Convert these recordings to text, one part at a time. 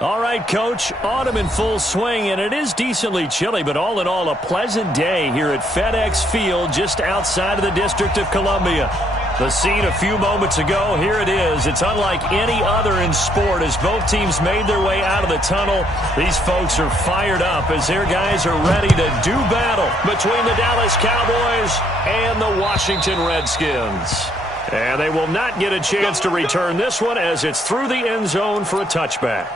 All right, Coach, autumn in full swing, and it is decently chilly, but all in all, a pleasant day here at FedEx Field just outside of the District of Columbia. The scene a few moments ago, here it is. It's unlike any other in sport as both teams made their way out of the tunnel. These folks are fired up as their guys are ready to do battle between the Dallas Cowboys and the Washington Redskins. And they will not get a chance to return this one as it's through the end zone for a touchback.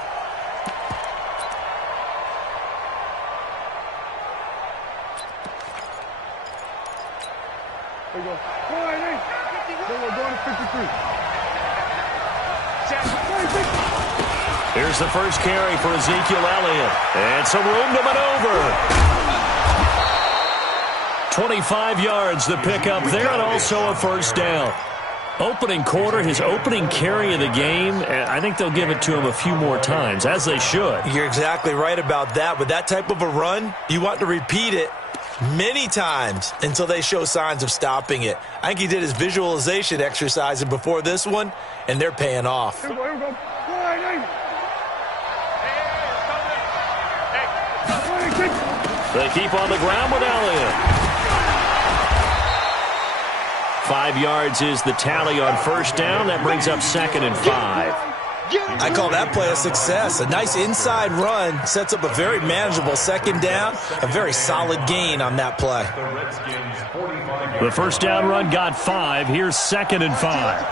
There you go. We're going to 53. Here's the first carry for Ezekiel Elliott. And some room to maneuver. 25 yards the pickup there, and also a first down. Opening quarter, his opening carry of the game, I think they'll give it to him a few more times, as they should. You're exactly right about that. With that type of a run, you want to repeat it many times until they show signs of stopping it. I think he did his visualization exercise before this one, and they're paying off. Here we go. They keep on the ground with Elliott. 5 yards is the tally on first down. That brings up 2nd and 5. I call that play a success. A nice inside run sets up a very manageable second down. A very solid gain on that play. The first down run got 5. Here's 2nd and 5.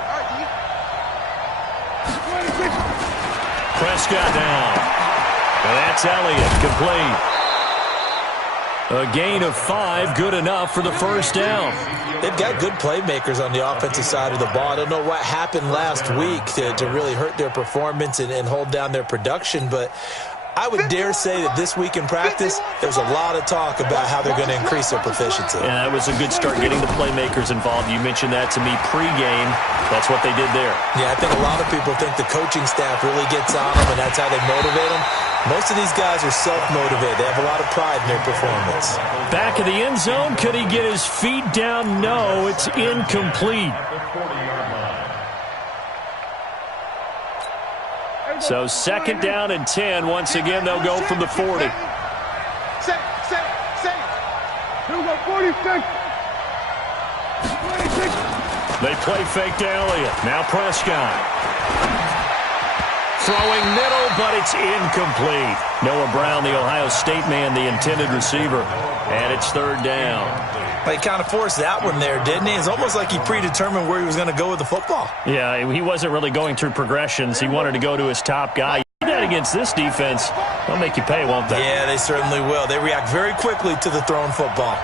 Prescott down. And that's Elliott, complete. A gain of 5, good enough for the first down. They've got good playmakers on the offensive side of the ball. I don't know what happened last week to really hurt their performance and hold down their production, but I would dare say that this week in practice, there's a lot of talk about how they're going to increase their proficiency. Yeah, that was a good start getting the playmakers involved. You mentioned that to me pregame. That's what they did there. Yeah, I think a lot of people think the coaching staff really gets on them, and that's how they motivate them. Most of these guys are self-motivated. They have a lot of pride in their performance. Back of the end zone. Could he get his feet down? No, it's incomplete. So 2nd down and 10. Once again, they'll go from the 40. Here we go, 46. They play fake to Elliott. Now Prescott. Throwing middle, but it's incomplete. Noah Brown, the Ohio State man, the intended receiver. And it's 3rd down. He kind of forced that one there, didn't he? It's almost like he predetermined where he was going to go with the football. Yeah, he wasn't really going through progressions. He wanted to go to his top guy. You do that against this defense, they'll make you pay, won't they? Yeah, they certainly will. They react very quickly to the thrown football.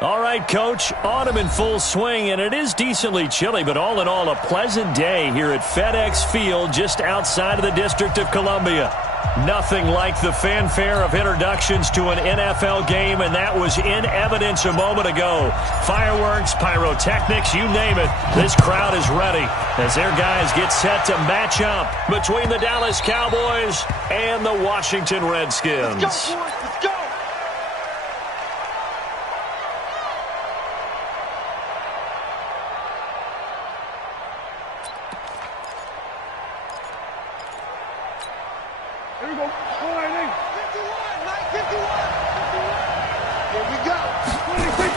All right, Coach, autumn in full swing, and it is decently chilly, but all in all, a pleasant day here at FedEx Field just outside of the District of Columbia. Nothing like the fanfare of introductions to an NFL game, and that was in evidence a moment ago. Fireworks, pyrotechnics, you name it. This crowd is ready as their guys get set to match up between the Dallas Cowboys and the Washington Redskins. Let's go, boys. Let's go. Here we go. 51, 51. Here we go. 26.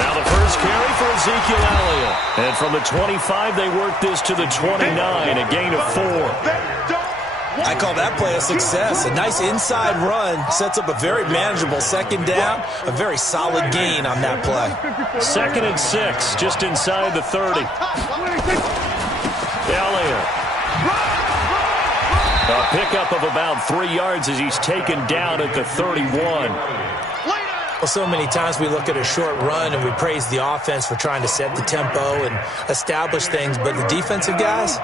Now the first carry for Ezekiel Elliott. And from the 25, they work this to the 29, a gain of 4. I call that play a success. A nice inside run sets up a very manageable second down, a very solid gain on that play. 2nd and 6, just inside the 30. Elliott. A pickup of about 3 yards as he's taken down at the 31. Well, so many times we look at a short run and we praise the offense for trying to set the tempo and establish things, but the defensive guys,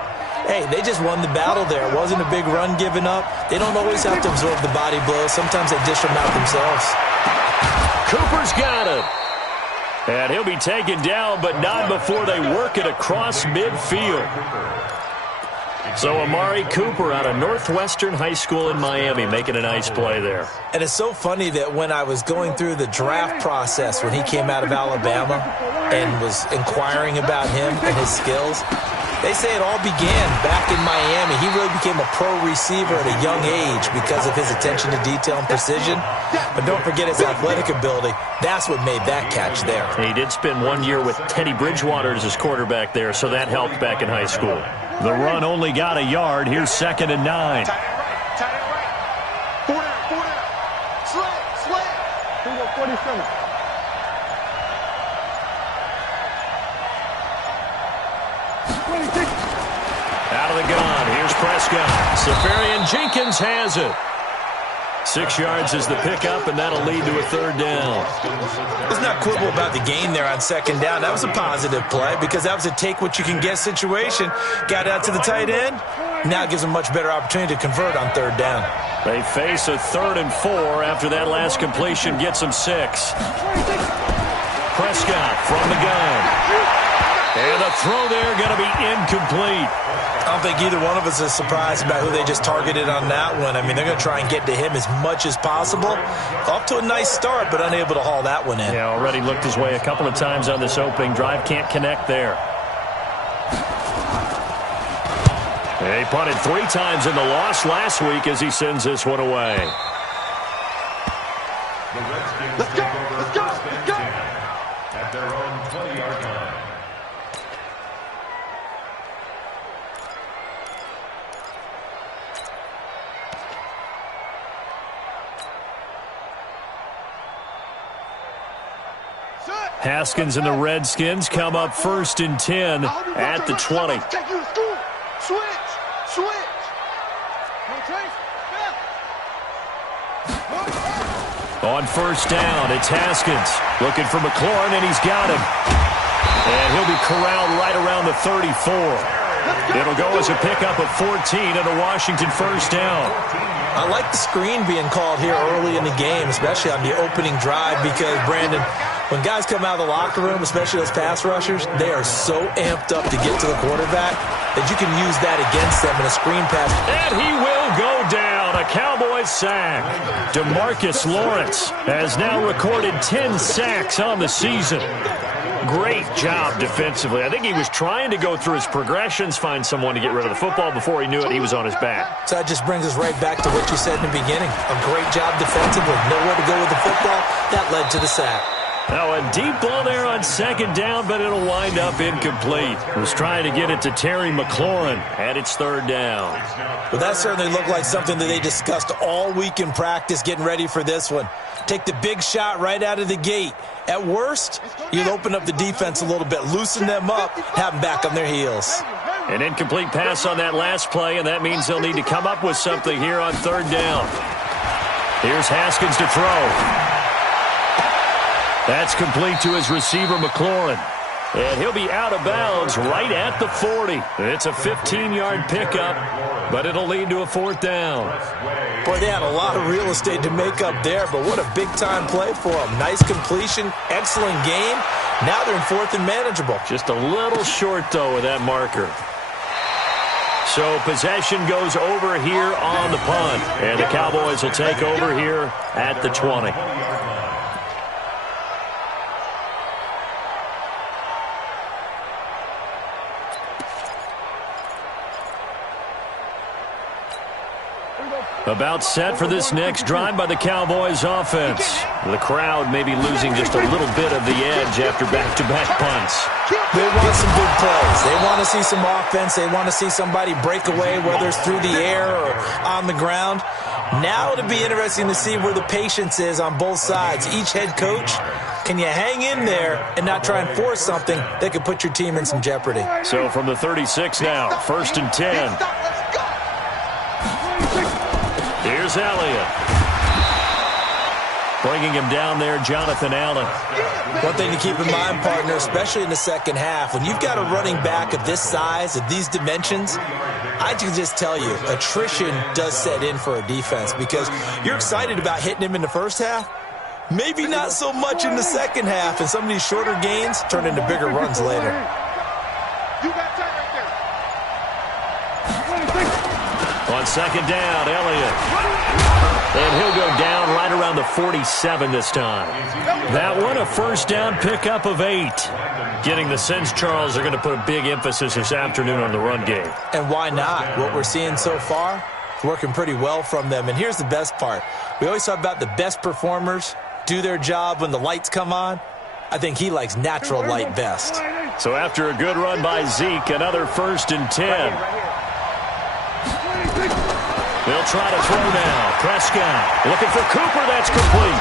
hey, they just won the battle there. It wasn't a big run given up. They don't always have to absorb the body blows. Sometimes they dish them out themselves. Cooper's got it. And he'll be taken down, but not before they work it across midfield. So Amari Cooper out of Northwestern High School in Miami making a nice play there. And it's so funny that when I was going through the draft process when he came out of Alabama and was inquiring about him and his skills, they say it all began back in Miami. He really became a pro receiver at a young age because of his attention to detail and precision. But don't forget his athletic ability. That's what made that catch there. He did spend 1 year with Teddy Bridgewater as his quarterback there, so that helped back in high school. The run only got a yard. Here's 2nd and 9. Tight end right. 4 down. Slant. Here we go, 47. Out of the gun. Here's Prescott. Safarian Jenkins has it. 6 yards is the pickup, and that'll lead to a 3rd down. Let's not quibble about the gain there on 2nd down. That was a positive play because that was a take-what-you-can-get situation. Got out to the tight end. Now it gives them a much better opportunity to convert on 3rd down. They face a 3rd and 4 after that last completion gets them 6. Prescott from the gun. And the throw there going to be incomplete. I don't think either one of us is surprised about who they just targeted on that one. I mean, they're going to try and get to him as much as possible. Off to a nice start, but unable to haul that one in. Yeah, already looked his way a couple of times on this opening drive. Can't connect there. He punted 3 times in the loss last week as he sends this one away. Let's go. At their own 20-yard line. Haskins and the Redskins come up 1st and 10 at the 20. Take you to school. Switch. On 1st down, it's Haskins looking for McLaurin, and he's got him. And he'll be corralled right around the 34. It'll go as a pickup of 14 and a Washington 1st down. I like the screen being called here early in the game, especially on the opening drive, because, Brandon, when guys come out of the locker room, especially those pass rushers, they are so amped up to get to the quarterback that you can use that against them in a screen pass. And he will go down. A Cowboys sack. DeMarcus Lawrence has now recorded 10 sacks on the season. Great job defensively. I think he was trying to go through his progressions, find someone to get rid of the football. Before he knew it, he was on his back. So that just brings us right back to what you said in the beginning. A great job defensively. Nowhere to go with the football. That led to the sack. Now a deep ball there on 2nd down, but it'll wind up incomplete. Was trying to get it to Terry McLaurin, and it's 3rd down. Well, that certainly looked like something that they discussed all week in practice, getting ready for this one. Take the big shot right out of the gate. At worst, you'll open up the defense a little bit, loosen them up, have them back on their heels. An incomplete pass on that last play, and that means they'll need to come up with something here on 3rd down. Here's Haskins to throw. That's complete to his receiver, McLaurin. And he'll be out of bounds right at the 40. It's a 15-yard pickup, but it'll lead to a fourth down. Boy, they had a lot of real estate to make up there, but what a big-time play for them. Nice completion, excellent game. Now they're in fourth and manageable. Just a little short, though, with that marker. So possession goes over here on the punt, and the Cowboys will take over here at the 20. About set for this next drive by the Cowboys offense. The crowd may be losing just a little bit of the edge after back-to-back punts. They want some big plays. They want to see some offense. They want to see somebody break away, whether it's through the air or on the ground. Now it'll be interesting to see where the patience is on both sides. Each head coach, can you hang in there and not try and force something that could put your team in some jeopardy? So from the 36 now, 1st and 10. Here's Elliott. Bringing him down there, Jonathan Allen. One thing to keep in mind, partner, especially in the second half, when you've got a running back of this size, of these dimensions, I can just tell you, attrition does set in for a defense because you're excited about hitting him in the first half. Maybe not so much in the second half, and some of these shorter gains turn into bigger runs later. On second down, Elliott. And he'll go down right around the 47 this time. That one, a first down pickup of 8. Getting the sense, Charles, are going to put a big emphasis this afternoon on the run game. And why not? What we're seeing so far is working pretty well from them. And here's the best part. We always talk about the best performers do their job when the lights come on. I think he likes natural light best. So after a good run by Zeke, another 1st and 10. They'll try to throw now. Prescott looking for Cooper. That's complete.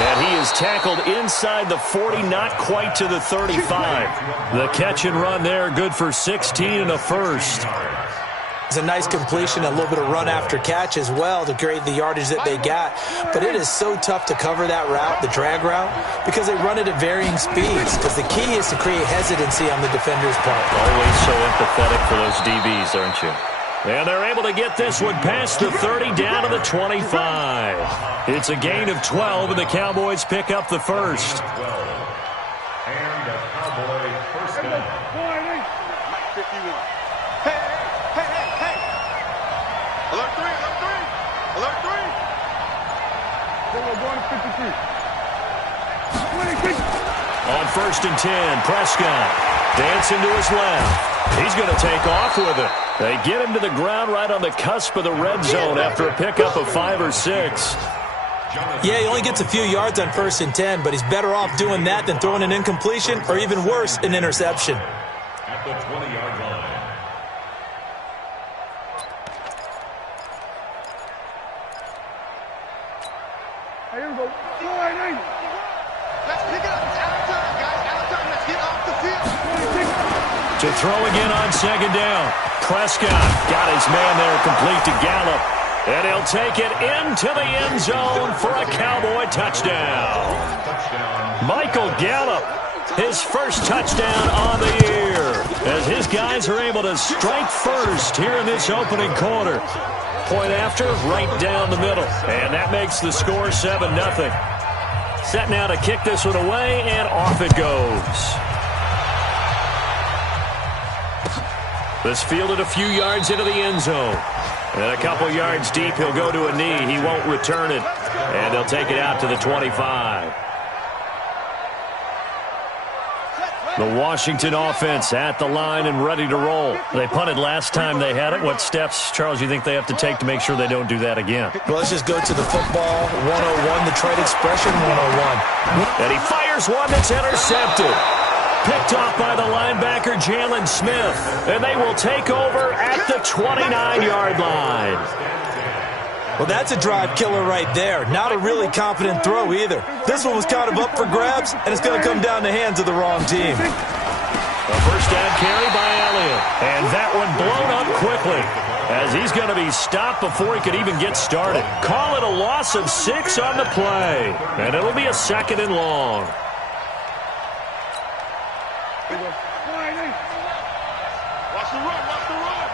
And he is tackled inside the 40, not quite to the 35. The catch and run there, good for 16 and a first. It's a nice completion, a little bit of run after catch as well to create the yardage that they got. But it is so tough to cover that route, the drag route, because they run it at varying speeds. Because the key is to create hesitancy on the defender's part. Always so empathetic for those DBs, aren't you? And they're able to get this one past the 30 down to the 25. It's a gain of 12, and the Cowboys pick up the first. And the Cowboy first down. Mike 51. Hey. Alert 3. We're going to 53. On 1st and 10, Prescott dancing to his left. He's going to take off with it. They get him to the ground right on the cusp of the red zone after a pickup of 5 or 6. Yeah, he only gets a few yards on 1st and 10, but he's better off doing that than throwing an incompletion or even worse, an interception. At the 20-yard line. Here we go. Let's pick it up. It's out of time, guys. Out of time. Let's get off the field. To throw again on second down. Prescott got his man there complete to Gallup. And he'll take it into the end zone for a Cowboy touchdown. Michael Gallup, his first touchdown on the year, as his guys are able to strike first here in this opening quarter. Point after, right down the middle. And that makes the score 7-0. Set now to kick this one away, and off it goes. This fielded a few yards into the end zone. And a couple yards deep, he'll go to a knee. He won't return it. And they'll take it out to the 25. The Washington offense at the line and ready to roll. They punted last time they had it. What steps, Charles, you think they have to take to make sure they don't do that again? Well, let's just go to the football 101, the trade expression 101. And he fires one that's intercepted. Picked off by the linebacker, Jalen Smith. And they will take over at the 29-yard line. Well, that's a drive killer right there. Not a really confident throw either. This one was kind of up for grabs, and it's going to come down the hands of the wrong team. A first down carry by Elliott. And that one blown up quickly, as he's going to be stopped before he could even get started. Call it a loss of 6 on the play. And it'll be a 2nd and long. Watch the run, watch the run.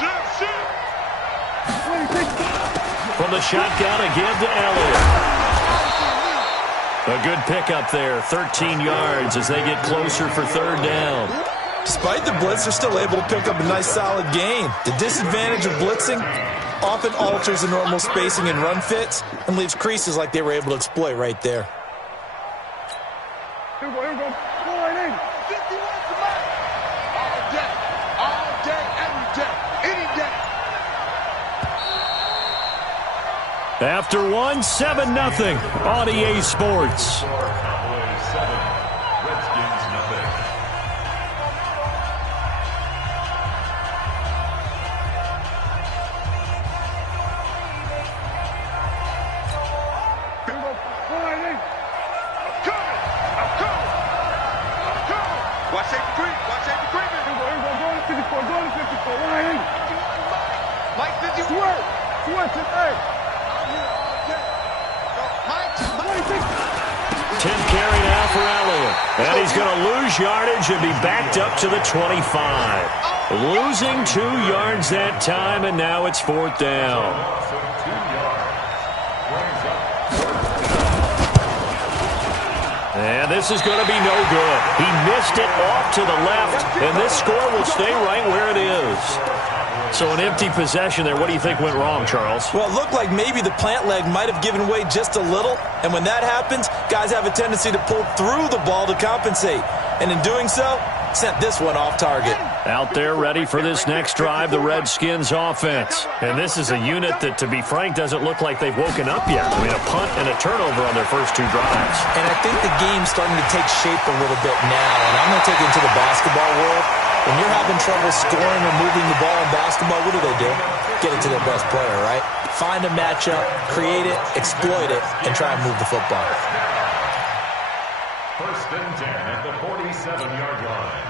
Shoot. From the shotgun again to Elliott. A good pickup there, 13 yards as they get closer for 3rd down. Despite the blitz, they're still able to pick up a nice solid gain. The disadvantage of blitzing often alters the normal spacing and run fits and leaves creases like they were able to exploit right there. Here we go. 51 tonight. All day, every day, any day. After 1, 7-0 on EA Sports. Cowboys 7, Redskins 0. I'm coming. Watch safety creep. Go to 54. Mike 51. Sweat tonight. 10 carry now for Elliott. And he's going to lose yardage and be backed up to the 25. Losing 2 yards that time, and now it's 4th down. And this is going to be no good. He missed it off to the left, and this score will stay right where it is. So an empty possession there. What do you think went wrong, Charles? Well, it looked like maybe the plant leg might have given way just a little. And when that happens, guys have a tendency to pull through the ball to compensate. And in doing so, sent this one off target. Out there ready for this next drive, the Redskins offense. And this is a unit that, to be frank, doesn't look like they've woken up yet. I mean, a punt and a turnover on their first 2 drives. And I think the game's starting to take shape a little bit now. And I'm going to take it into the basketball world. When you're having trouble scoring or moving the ball in basketball, what do? Get it to their best player, right? Find a matchup, create it, exploit it, and try and move the football. 1st and 10 at the 47-yard line.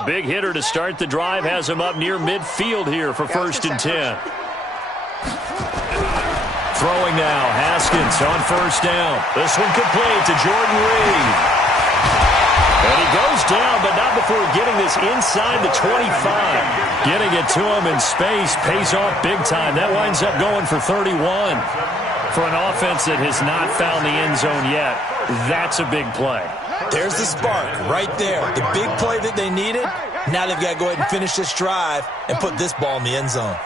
A big hitter to start the drive has him up near midfield here for 1st and 10. Throwing now, Haskins on 1st down. This one complete to Jordan Reed. And he goes down, but not before getting this inside the 25. Getting it to him in space pays off big time. That winds up going for 31. For an offense that has not found the end zone yet, that's a big play. There's the spark right there. The big play that they needed. Now they've got to go ahead and finish this drive and put this ball in the end zone.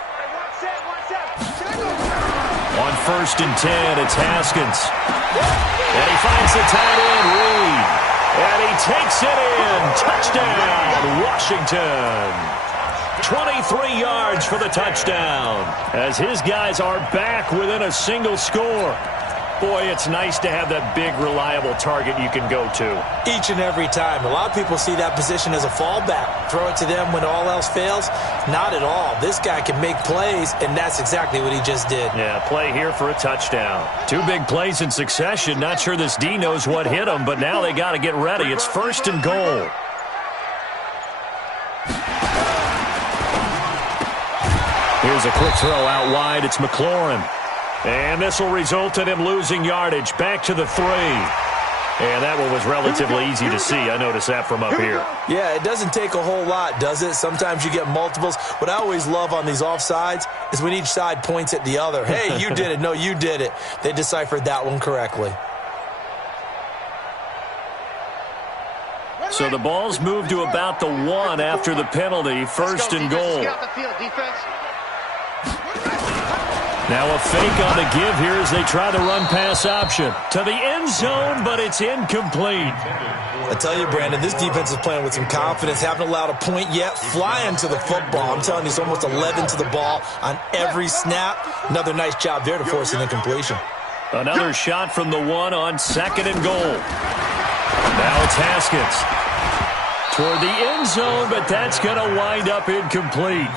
On 1st and 10, it's Haskins. And he finds the tight end, Reed. And he takes it in. Touchdown, Washington. 23 yards for the touchdown, as his guys are back within a single score. Boy, it's nice to have that big, reliable target you can go to. Each and every time. A lot of people see that position as a fallback. Throw it to them when all else fails. Not at all. This guy can make plays, and that's exactly what he just did. Yeah, play here for a touchdown. 2 big plays in succession. Not sure this D knows what hit him, but now they got to get ready. It's 1st and goal. Here's a quick throw out wide. It's McLaurin. And this will result in him losing yardage. Back to the 3. And that one was relatively easy to see. I noticed that from up here. Yeah, it doesn't take a whole lot, does it? Sometimes you get multiples. What I always love on these offsides is when each side points at the other. Hey, you did it. No, you did it. They deciphered that one correctly. So the ball's moved to about the 1 after the penalty. 1st and goal. Now a fake on the give here as they try the run-pass option. To the end zone, but it's incomplete. I tell you, Brandon, this defense is playing with some confidence. Haven't allowed a point yet. Flying to the football. I'm telling you, it's almost 11 to the ball on every snap. Another nice job there to force an incompletion. Another shot from the 1 on 2nd and goal. Now it's Haskins. toward the end zone, but that's going to wind up incomplete.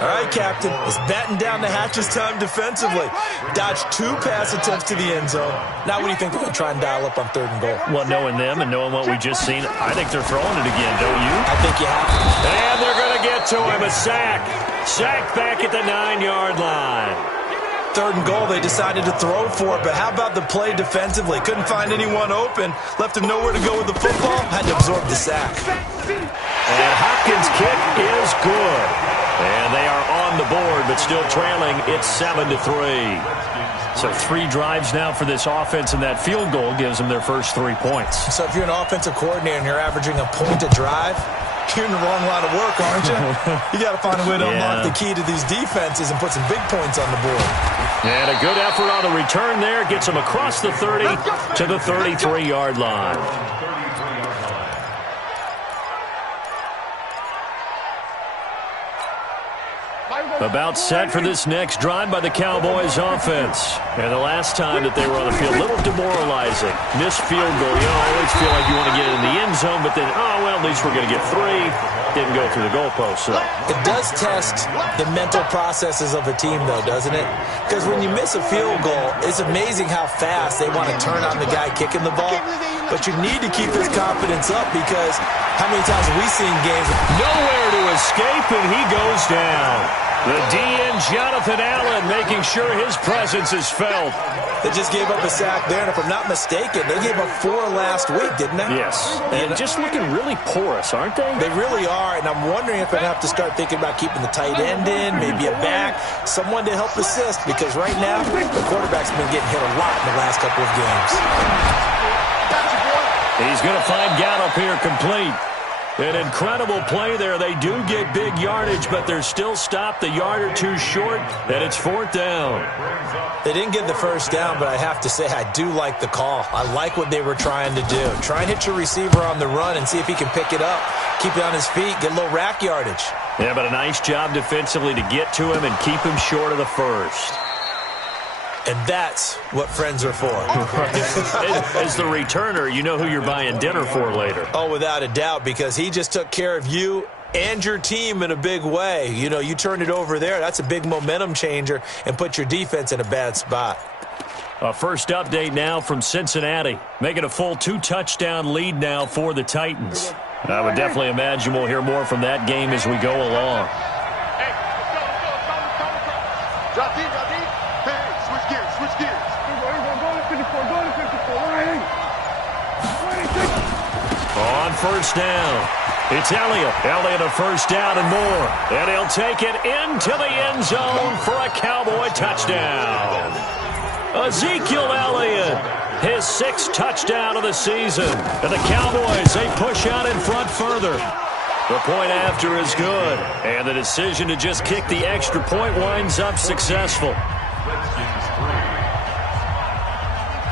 All right, Captain. It's batten down the hatches time defensively. Dodged 2 pass attempts to the end zone. Now what do you think they're going to try and dial up on 3rd and goal? Well, knowing them and knowing what we just seen, I think they're throwing it again, don't you? I think you have to. And they're going to get to him. A sack. Sack back at the 9-yard line. 3rd and goal, they decided to throw for it, but how about the play defensively? Couldn't find anyone open. Left him nowhere to go with the football. Had to absorb the sack. And Hopkins' kick is good. And they are on the board, but still trailing. It's 7-3. So 3 drives now for this offense, and that field goal gives them their first 3 points. So if you're an offensive coordinator and you're averaging a point a drive, you're in the wrong line of work, aren't you? You got to find a way to unlock the key to these defenses and put some big points on the board. And a good effort on the return there. Gets them across the 30 to the 33-yard line. About set for this next drive by the Cowboys offense. And the last time that they were on the field, a little demoralizing. Missed field goal. You know, I always feel like you want to get it in the end zone, but then, oh, well, at least we're going to get 3. Didn't go through the goalpost. So. It does test the mental processes of a team, though, doesn't it? Because when you miss a field goal, it's amazing how fast they want to turn on the guy kicking the ball. But you need to keep his confidence up because how many times have we seen games? Nowhere to escape, and he goes down. The DN, Jonathan Allen, making sure his presence is felt. They just gave up a sack there, and if I'm not mistaken, they gave up 4 last week, didn't they? Yes, and just looking really porous, aren't they? They really are, and I'm wondering if I'd have to start thinking about keeping the tight end in, maybe a back, someone to help assist, because right now, the quarterback's been getting hit a lot in the last couple of games. He's going to find Gallup here complete. An incredible play there. They do get big yardage, but they're still stopped a yard or 2 short, and it's 4th down. They didn't get the first down, but I have to say I do like the call. I like what they were trying to do. Try and hit your receiver on the run and see if he can pick it up, keep it on his feet, get a little rack yardage. Yeah, but a nice job defensively to get to him and keep him short of the first. And that's what friends are for. As the returner, you know who you're buying dinner for later. Oh, without a doubt, because he just took care of you and your team in a big way. You know, you turned it over there. That's a big momentum changer and put your defense in a bad spot. A first update now from Cincinnati, making a full 2-touchdown lead now for the Titans. I would definitely imagine we'll hear more from that game as we go along. Hey, drop deep, drop deep. Hey, switch gears, switch gears. Go to 54, go to 54. On first down, it's Elliott. Elliott a first down and more. And he'll take it into the end zone for a Cowboy touchdown. Ezekiel Elliott, his 6th touchdown of the season. And the Cowboys, they push out in front further. The point after is good. And the decision to just kick the extra point winds up successful.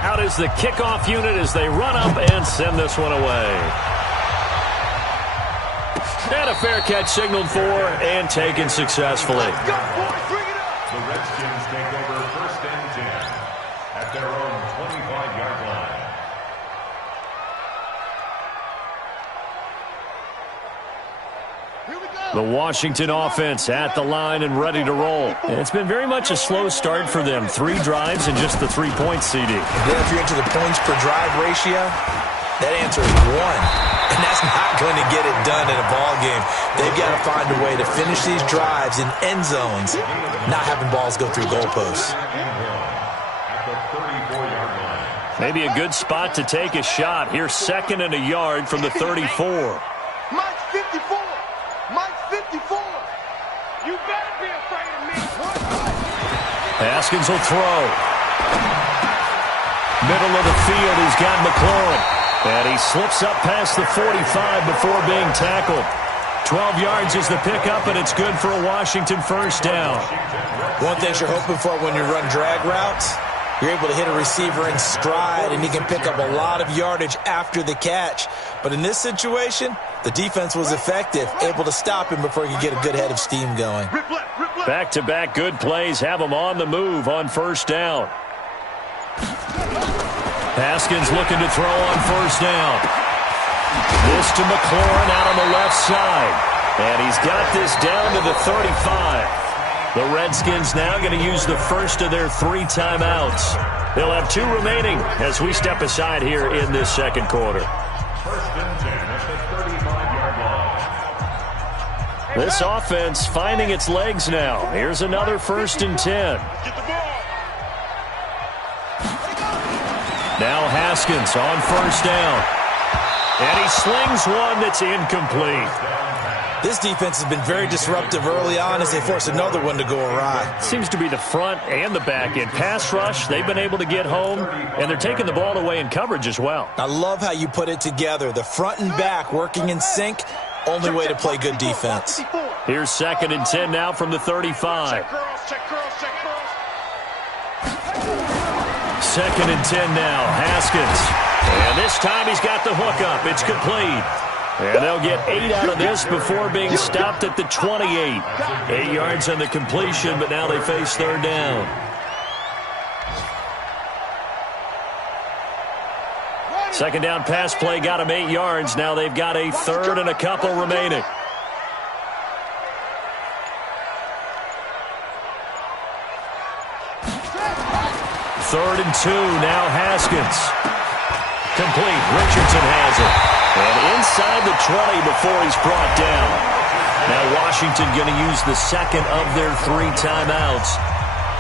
Out is the kickoff unit as they run up and send this one away. And a fair catch signaled for and taken successfully. The Redskins take over 1st and 10 at their own 25-yard line. The Washington offense at the line and ready to roll. And it's been very much a slow start for them. 3 drives and just the 3-point CD. Then if you're into the points per drive ratio, that answer is 1. And that's not going to get it done in a ball game. They've got to find a way to finish these drives in end zones, not having balls go through goalposts. Maybe a good spot to take a shot. Here's 2nd and a yard from the 34. Mike 54. Mike 54. You better be afraid of me. Haskins will throw. Middle of the field, he's got McLaurin. And he slips up past the 45 before being tackled. 12 yards is the pickup, and it's good for a Washington first down. One thing you're hoping for when you run drag routes, you're able to hit a receiver in stride, and he can pick up a lot of yardage after the catch. But in this situation, the defense was effective, able to stop him before he could get a good head of steam going. Back-to-back good plays have him on the move on first down. Haskins looking to throw on first down. This to McLaurin out on the left side. And he's got this down to the 35. The Redskins now going to use the first of their 3 timeouts. They'll have 2 remaining as we step aside here in this second quarter. First and 10 at the 35-yard line. This offense finding its legs now. Here's another first and 10. Now Haskins on first down. And he slings one that's incomplete. This defense has been very disruptive early on as they force another one to go awry. Seems to be the front and the back end. Pass rush, they've been able to get home, and they're taking the ball away in coverage as well. I love how you put it together. The front and back working in sync, only way to play good defense. Here's second and 10 now from the 35. Second and 10 now, Haskins. And this time he's got the hook up. It's complete. And they'll get 8 out of this before being stopped at the 28. 8 yards on the completion, but now they face third down. Second down pass play got them 8 yards. Now they've got a third and a couple remaining. Third and 2, now Haskins. Complete, Richardson has it. And inside the 20 before he's brought down. Now Washington going to use the second of their 3 timeouts.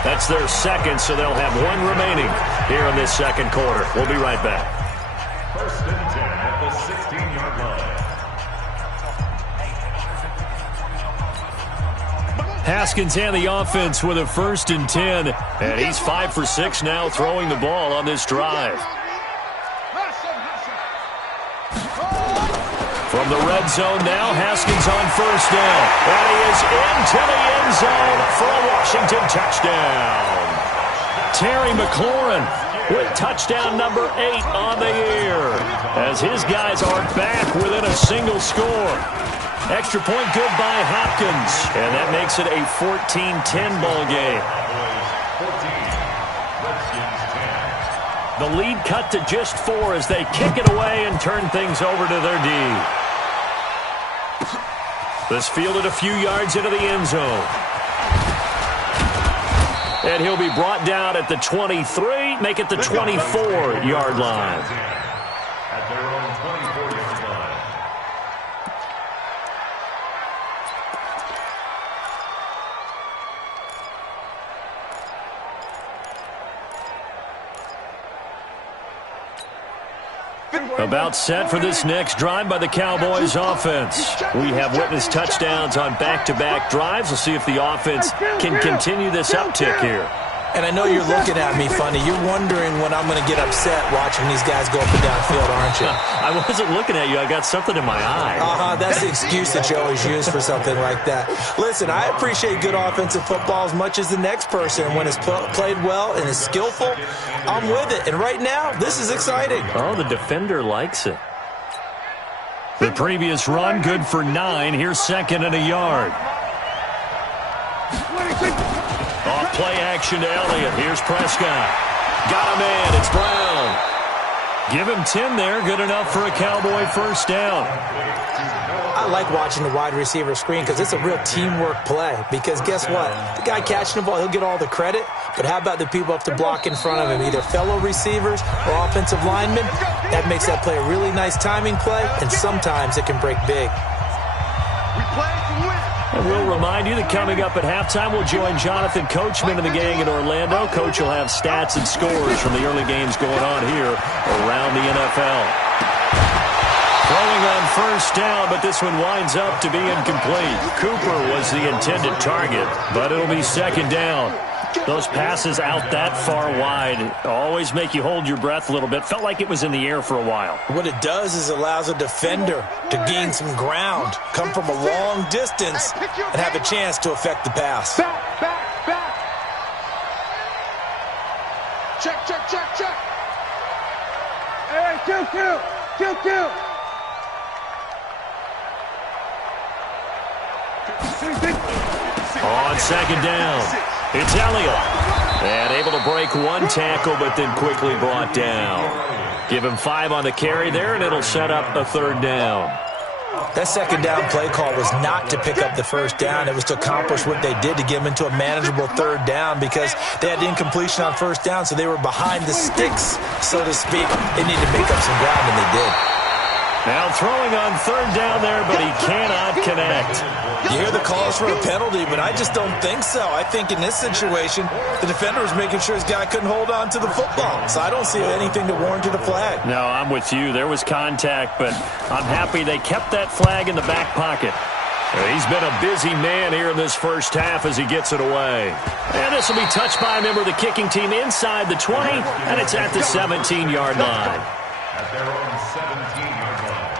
That's their second, so they'll have 1 remaining here in this second quarter. We'll be right back. First and 10 at the 16-yard line. Haskins and the offense with a first and 10. And he's 5 for 6 now throwing the ball on this drive. From the red zone now, Haskins on first down. And he is into the end zone for a Washington touchdown. Terry McLaurin with touchdown number 8 on the year as his guys are back within a single score. Extra point good by Hopkins. And that makes it a 14-10 ball game. 14, Redskins 10. The lead cut to just 4 as they kick it away and turn things over to their D. This fielded a few yards into the end zone. And he'll be brought down at the 23, make it the 24-yard line. At their own 24-yard line. About set for this next drive by the Cowboys offense. We have witnessed touchdowns on back-to-back drives. We'll see if the offense can continue this uptick here. And I know you're looking at me funny. You're wondering when I'm going to get upset watching these guys go up and down field, aren't you? I wasn't looking at you. I got something in my eye. That's the excuse that you always use for something like that. Listen, I appreciate good offensive football as much as the next person. When it's played well and is skillful, I'm with it. And right now, this is exciting. Oh, the defender likes it. The previous run, good for 9. Here's second and a yard. Off play action to Elliott. Here's Prescott. Got him in. It's Brown. Give him 10 there. Good enough for a Cowboy first down. I like watching the wide receiver screen because it's a real teamwork play. Because guess what? The guy catching the ball, he'll get all the credit. But how about the people up to block in front of him, either fellow receivers or offensive linemen? That makes that play a really nice timing play, and sometimes it can break big. And we'll remind you that coming up at halftime, we'll join Jonathan Coachman and the gang in Orlando. Coach will have stats and scores from the early games going on here around the NFL. Throwing on first down, but this one winds up to be incomplete. Cooper was the intended target, but it'll be second down. Those passes out that far wide always make you hold your breath a little bit. Felt like it was in the air for a while. What it does is allows a defender to gain some ground, come from a long distance, and have a chance to affect the pass. Back. Check. Hey, kill. On second down, it's Elliott. And able to break one tackle, but then quickly brought down. Give him 5 on the carry there, and it'll set up a 3rd down. That 2nd down play call was not to pick up the 1st down. It was to accomplish what they did, to get them into a manageable 3rd down, because they had incompletion on 1st down, so they were behind the sticks, so to speak. They needed to make up some ground, and they did. Now throwing on 3rd down there, but he cannot connect. You hear the calls for a penalty, but I just don't think so. I think in this situation, the defender was making sure his guy couldn't hold on to the football. So I don't see anything to warrant a flag. No, I'm with you. There was contact, but I'm happy they kept that flag in the back pocket. He's been a busy man here in this first half as he gets it away. And this will be touched by a member of the kicking team inside the 20, and it's at the 17-yard line. At their own 17-yard line.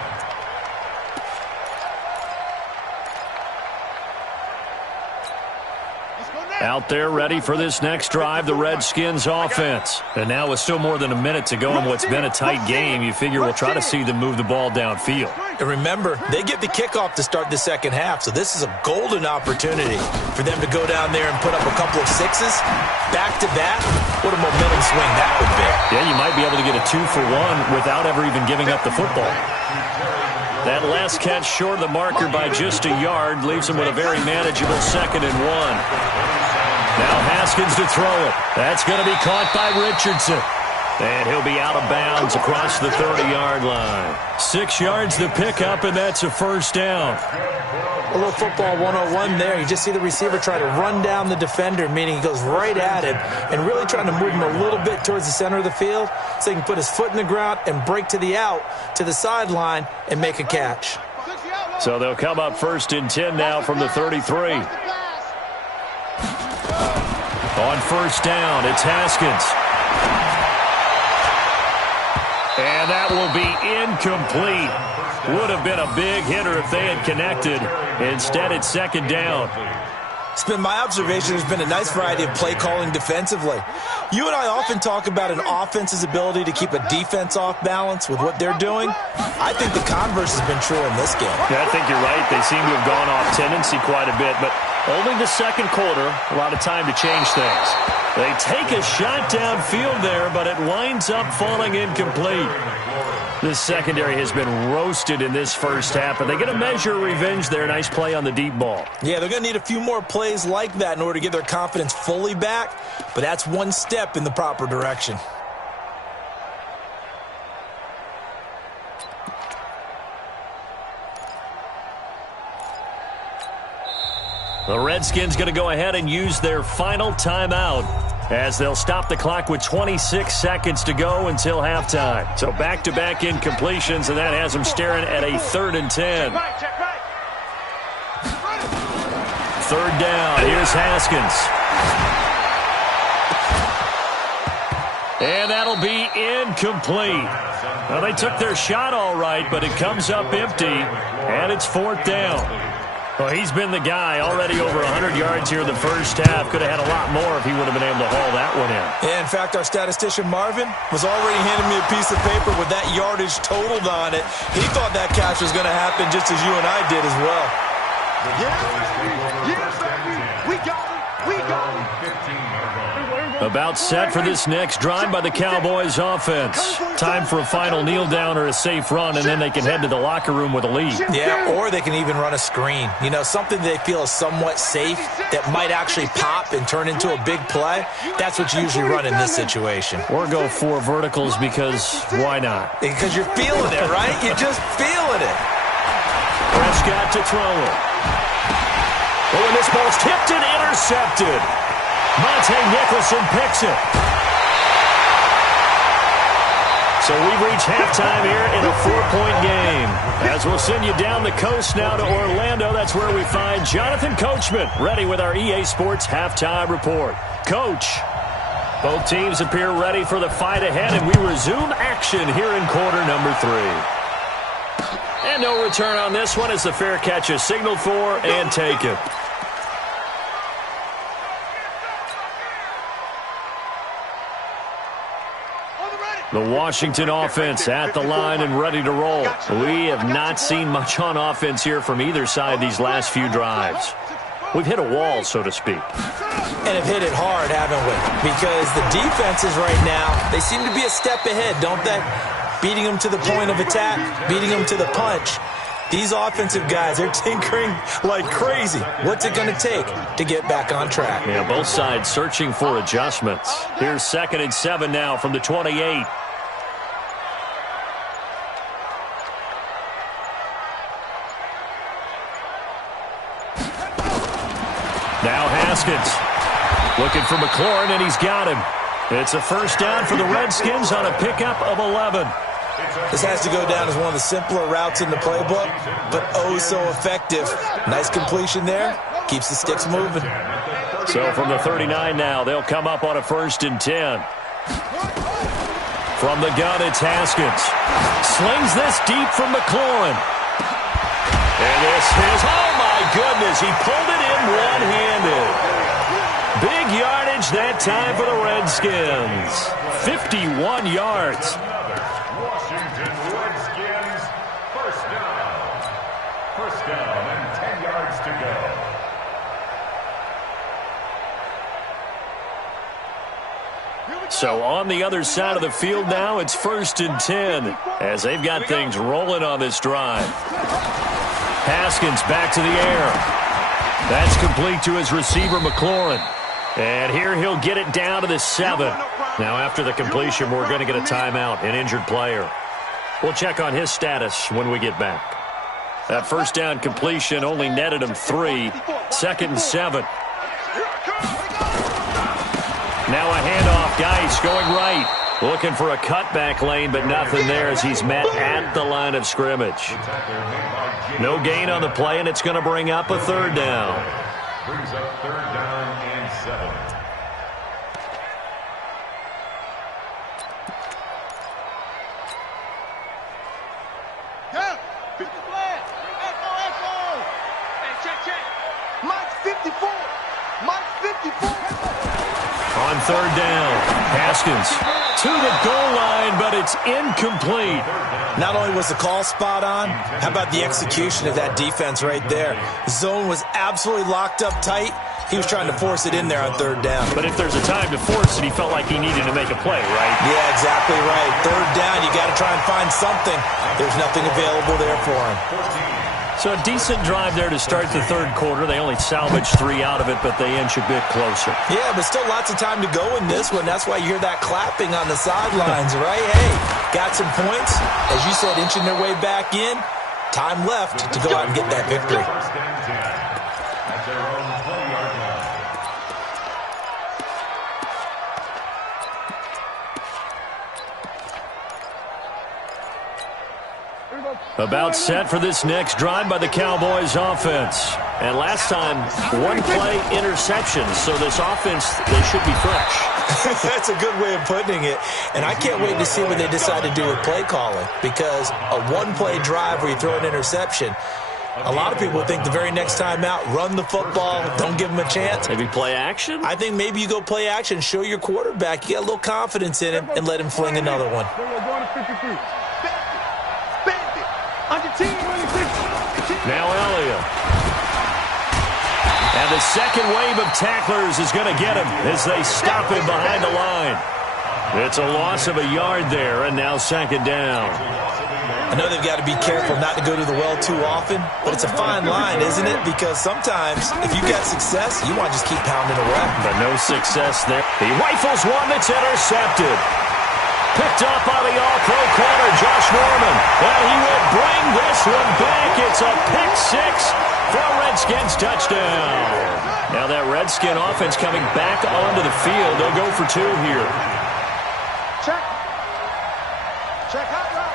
Out there ready for this next drive, the Redskins offense. And now with still more than a minute to go in what's been a tight game, you figure we'll try to see them move the ball downfield. And remember, they get the kickoff to start the 2nd half, so this is a golden opportunity for them to go down there and put up a couple of 6s back-to-back. What a momentum swing that would be. Yeah, you might be able to get a 2-for-1 without ever even giving up the football. That last catch short of the marker by just a yard leaves him with a very manageable 2nd and 1. Now Haskins to throw it. That's going to be caught by Richardson. And he'll be out of bounds across the 30-yard line. 6 yards to pick up, and that's a 1st down. A little football 101 there. You just see the receiver try to run down the defender, meaning he goes right at him and really trying to move him a little bit towards the center of the field so he can put his foot in the ground and break to the out, to the sideline, and make a catch. So they'll come up 1st and 10 now from the 33. On 1st down, it's Haskins. And that will be incomplete. Would have been a big hitter if they had connected. Instead, it's 2nd down. It's been my observation there's been a nice variety of play calling defensively. You and I often talk about an offense's ability to keep a defense off balance with what they're doing. I think the converse has been true in this game. Yeah, I think you're right. They seem to have gone off tendency quite a bit, but only the 2nd quarter, a lot of time to change things. They take a shot downfield there, but it winds up falling incomplete. This secondary has been roasted in this first half, and they get a measure of revenge there. Nice play on the deep ball. Yeah, they're going to need a few more plays like that in order to get their confidence fully back, but that's one step in the proper direction. The Redskins going to go ahead and use their final timeout as they'll stop the clock with 26 seconds to go until halftime. So back-to-back incompletions, and that has them staring at a 3rd and 10. 3rd down. Here's Haskins. And that'll be incomplete. Well, they took their shot all right, but it comes up empty, and it's 4th down. Well, he's been the guy, already over 100 yards here in the first half. Could have had a lot more if he would have been able to haul that one in. Yeah, in fact, our statistician Marvin was already handing me a piece of paper with that yardage totaled on it. He thought that catch was going to happen just as you and I did as well. We got it. We got it. About set for this next drive by the Cowboys offense. Time for a final kneel down or a safe run, and then they can head to the locker room with a lead. Yeah, or they can even run a screen. You know, something they feel is somewhat safe that might actually pop and turn into a big play. That's what you usually run in this situation. Or go 4 verticals because why not? Because you're feeling it, right? You're just feeling it. Prescott to throw it. Oh, and this ball's tipped and intercepted. Monte Nicholson picks it. So we've reached halftime here in a 4-point game. As we'll send you down the coast now to Orlando, that's where we find Jonathan Coachman, ready with our EA Sports Halftime Report. Coach, both teams appear ready for the fight ahead, and we resume action here in quarter number 3. And no return on this one as the fair catch is signaled for and taken. The Washington offense at the line and ready to roll. We have not seen much on offense here from either side these last few drives. we've hit a wall, so to speak. And have hit it hard, haven't we? Because the defenses right now, they seem to be a step ahead, don't they? Beating them to the point of attack, beating them to the punch. These offensive guys, they're tinkering like crazy. What's it going to take to get back on track? Yeah, both sides searching for adjustments. Here's 2nd and 7 now from the 28. Now Haskins looking for McLaurin, and he's got him. It's a first down for the Redskins on a pickup of 11. This has to go down as one of the simpler routes in the playbook, but oh so effective. Nice completion there. Keeps the sticks moving. So from the 39 now, they'll come up on a 1st and 10. From the gun, it's Haskins. Slings this deep from McLaurin. And this is, oh my goodness, he pulled it in one-handed. Big yardage that time for the Redskins. 51 yards. Washington Redskins, first down. First down and 10 yards to go. So on the other side of the field now, it's 1st and 10 as they've got things rolling on this drive. Haskins back to the air. That's complete to his receiver, McLaurin. And here he'll get it down to the 7. Now after the completion, we're going to get a timeout, an injured player. We'll check on his status when we get back. That first down completion only netted him 3. 2nd and 7. Now a handoff. Geis going right. Looking for a cutback lane, but nothing there as he's met at the line of scrimmage. No gain on the play, and it's going to bring up a 3rd down. Brings up 3rd down and 7. Yeah. 50 flag. Echo. Hey, check. Mike's 54. Mike's 54. On 3rd down, Haskins to the goal line, but it's incomplete. Not only was the call spot on, how about the execution of that defense right there? Zone was absolutely locked up tight. He was trying to force it in there on 3rd down. But if there's a time to force it, he felt like he needed to make a play, right? Yeah, exactly right. 3rd down, you got to try and find something. There's nothing available there for him. So a decent drive there to start the 3rd quarter. They only salvaged 3 out of it, but they inch a bit closer. Yeah, but still lots of time to go in this one. That's why you hear that clapping on the sidelines, right? Hey, got some points. As you said, inching their way back in. Time left to go out and get that victory. First and 10 at their own 20-yard line. About set for this next drive by the Cowboys offense. And last time, 1 play interception. So this offense, they should be fresh. That's a good way of putting it. And I can't wait to see what they decide to do with play calling. Because a 1-play drive where you throw an interception, a lot of people think the very next time out, run the football, don't give them a chance. Maybe play action? I think maybe you go play action, show your quarterback, you got a little confidence in him, and let him fling another one. Now Elliott. And the second wave of tacklers is going to get him as they stop him behind the line. It's a loss of a yard there, and now 2nd down. I know they've got to be careful not to go to the well too often, but it's a fine line, isn't it? Because sometimes, if you've got success, you want to just keep pounding away. But no success there. He rifles one that's intercepted. Picked up by the all-pro corner, Josh Norman. Well, he will bring this one back. It's a pick-6 for a Redskins touchdown. Now that Redskin offense coming back onto the field. They'll go for 2 here. Check hot route.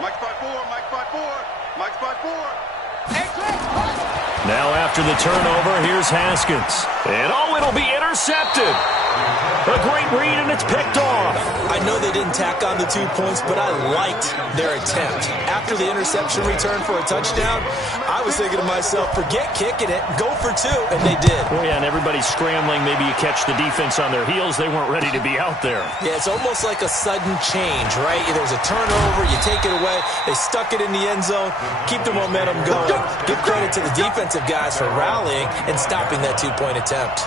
Mike's by 4. Mike's by 4. Hey, now after the turnover, here's Haskins. And oh, it'll be intercepted. A great read, and it's picked off. I know they didn't tack on the 2 points, but I liked their attempt. After the interception return for a touchdown, I was thinking to myself, forget kicking it, go for 2, and they did. Oh, yeah, and everybody's scrambling. Maybe you catch the defense on their heels. They weren't ready to be out there. Yeah, it's almost like a sudden change, right? There's a turnover, you take it away, they stuck it in the end zone, keep the momentum going. Give credit to the defensive guys for rallying and stopping that 2-point attempt.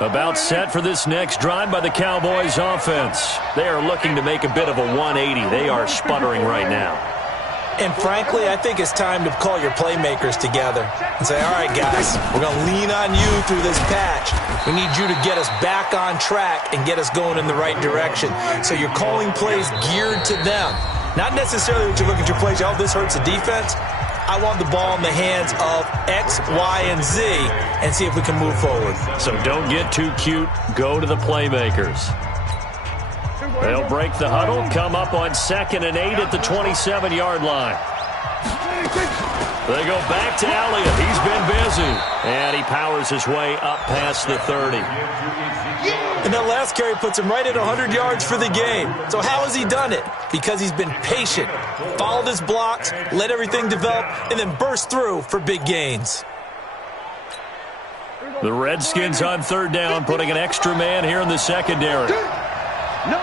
About set for this next drive by the Cowboys offense. They are looking to make a bit of a 180. They are sputtering right now. And frankly, I think it's time to call your playmakers together and say, all right, guys, we're going to lean on you through this patch. We need you to get us back on track and get us going in the right direction. So you're calling plays geared to them. Not necessarily that you look at your plays, oh, this hurts the defense. I want the ball in the hands of X, Y, and Z and see if we can move forward. So don't get too cute. Go to the playmakers. They'll break the huddle, come up on 2nd and 8 at the 27-yard line. They go back to Elliott. He's been busy. And he powers his way up past the 30. And that last carry puts him right at 100 yards for the game. So how has he done it? Because he's been patient, followed his blocks, let everything develop, and then burst through for big gains. The Redskins on 3rd down, putting an extra man here in the secondary. No.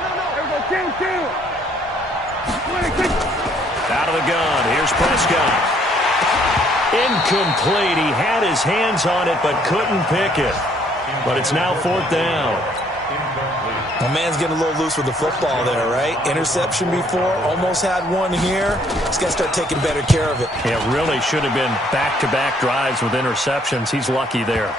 Out of the gun. Here's Prescott. Incomplete. He had his hands on it but couldn't pick it. But it's now 4th down. My man's getting a little loose with the football there, right? Interception before, almost had one here. He's got to start taking better care of it. It really should have been back-to-back drives with interceptions. He's lucky there.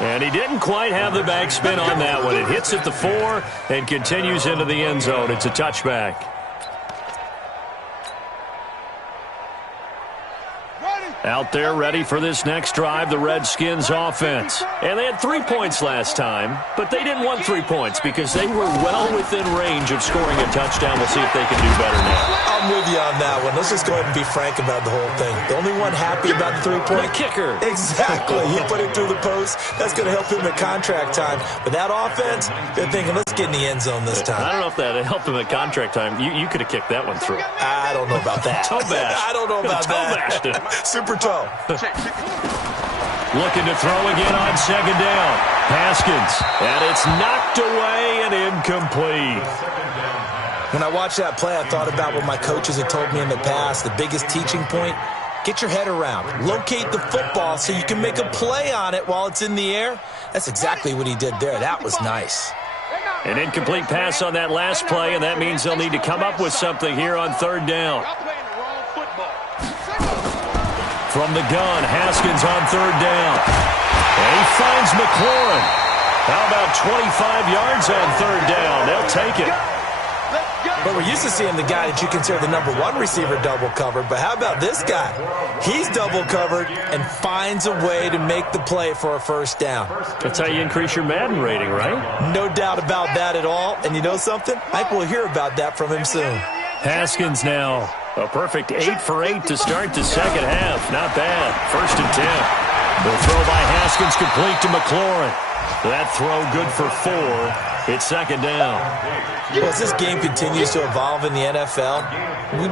And he didn't quite have the backspin on that one. It hits at the 4 and continues into the end zone. It's a touchback. Out there ready for this next drive, the Redskins offense. And they had 3 points last time, but they didn't want 3 points because they were well within range of scoring a touchdown. We'll see if they can do better now. I'm with you on that one. Let's just go ahead and be frank about the whole thing. The only one happy about the 3-point kicker. Exactly. He put it through the post. That's going to help him at contract time. But that offense, they're thinking, let's get in the end zone this time. I don't know if that helped him at contract time. You could have kicked that one through. I don't know about that. Toe bash. I don't know about that. Super toe. Looking to throw again on 2nd down. Haskins. And it's knocked away and incomplete. When I watched that play, I thought about what my coaches had told me in the past. The biggest teaching point, get your head around. Locate the football so you can make a play on it while it's in the air. That's exactly what he did there. That was nice. An incomplete pass on that last play, and that means they'll need to come up with something here on 3rd down. From the gun, Haskins on 3rd down. And he finds McLaurin. How about 25 yards on 3rd down? They'll take it. But we're used to seeing the guy that you consider the #1 receiver double covered. But how about this guy? He's double covered and finds a way to make the play for a 1st down. That's how you increase your Madden rating, right? No doubt about that at all. And you know something? I think we'll hear about that from him soon. Haskins now. A perfect 8 for 8 to start the 2nd half. Not bad. 1st and 10. The throw by Haskins complete to McLaurin. That throw good for 4. It's 2nd down. Well, as this game continues to evolve in the NFL,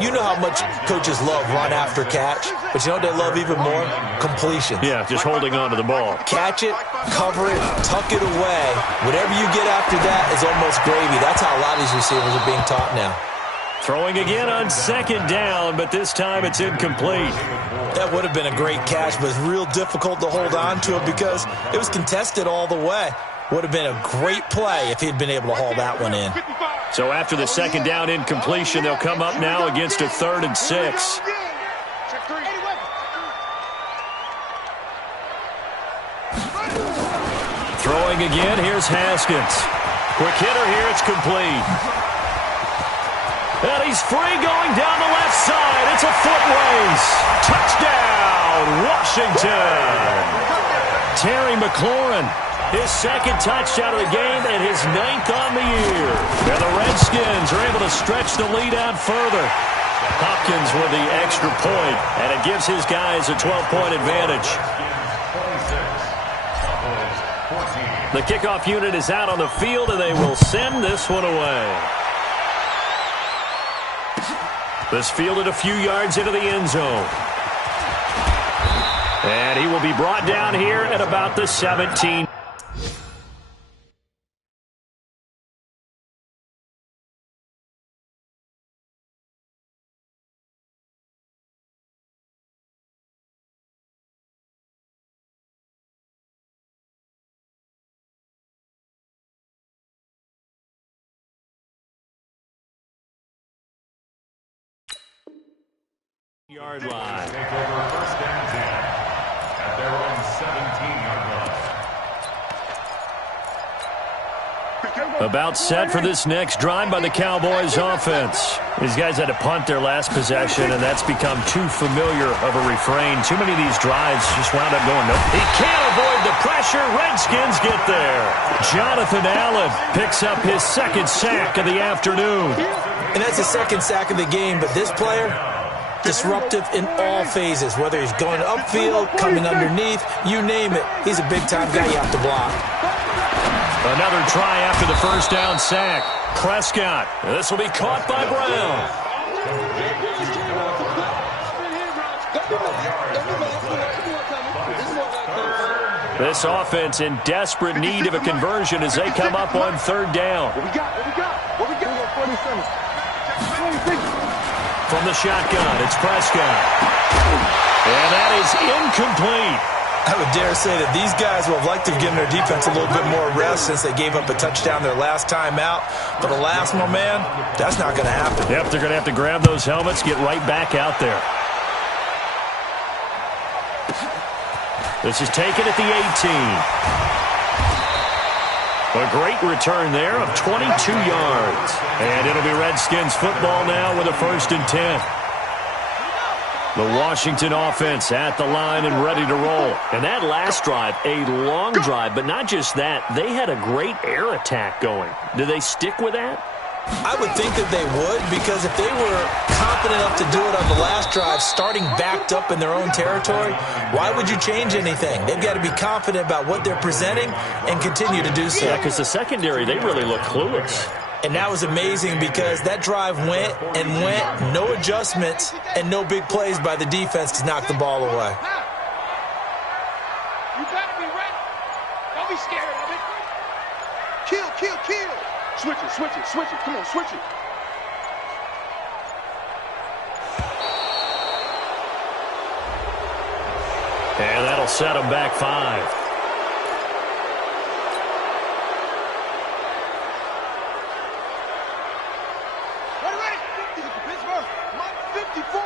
you know how much coaches love run after catch, but you know what they love even more? Completion. Yeah, just holding on to the ball. Catch it, cover it, tuck it away. Whatever you get after that is almost gravy. That's how a lot of these receivers are being taught now. Throwing again on 2nd down, but this time it's incomplete. That would have been a great catch, but it's real difficult to hold on to it because it was contested all the way. Would have been a great play if he'd been able to haul that one in. So after the 2nd down incompletion, they'll come up now against a 3rd and 6. Throwing again, here's Haskins. Quick hitter here, it's complete. And he's free going down the left side. It's a foot race. Touchdown, Washington. Terry McLaurin His second touchdown of the game and his 9th on the year. And the Redskins are able to stretch the lead out further. Hopkins with the extra point, and it gives his guys a 12-point advantage. The kickoff unit is out on the field, and they will send this one away. This fielded a few yards into the end zone. And he will be brought down here at about the 17. Yard line. Take over first and 10 at their own 17-yard line. About set for this next drive by the Cowboys offense. These guys had to punt their last possession, and that's become too familiar of a refrain. Too many of these drives just wound up going no. He can't avoid the pressure. Redskins get there. Jonathan Allen picks up his second sack of the afternoon. And that's the second sack of the game, but this player, disruptive in all phases, whether he's going upfield, coming underneath, you name it. He's a big-time guy you have to block. Another try after the first down sack. Prescott. This will be caught by Brown. This offense in desperate need of a conversion as they come up on third down. What we got? From the shotgun, it's Prescott. And that is incomplete. I would dare say that these guys will have liked to have given their defense a little bit more rest since they gave up a touchdown their last time out. But alas, my man, that's not going to happen. Yep, they're going to have to grab those helmets, get right back out there. This is taken at the 18. A great return there of 22 yards. And it'll be Redskins football now with a 1st and 10. The Washington offense at the line and ready to roll. And that last drive, a long drive, but not just that. They had a great air attack going. Do they stick with that? I would think that they would, because if they were confident enough to do it on the last drive, starting backed up in their own territory, why would you change anything? They've got to be confident about what they're presenting and continue to do so. Yeah, because the secondary, they really look clueless. And that was amazing because that drive went and went, no adjustments and no big plays by the defense to knock the ball away. You gotta be ready. Don't be scared of it. Kill. Switch it. Come on, switch it. And that'll set them back 5. Ready. Pittsburgh, 54.